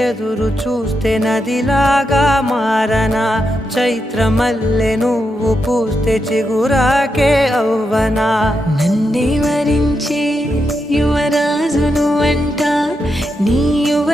ఎదురు చూస్తే నదిలాగా మారనా చైత్రమల్లె నువ్వు పూస్తే చిగురాకే అవ్వనా నన్నే వరించే యువరాజును అంట నీ యువ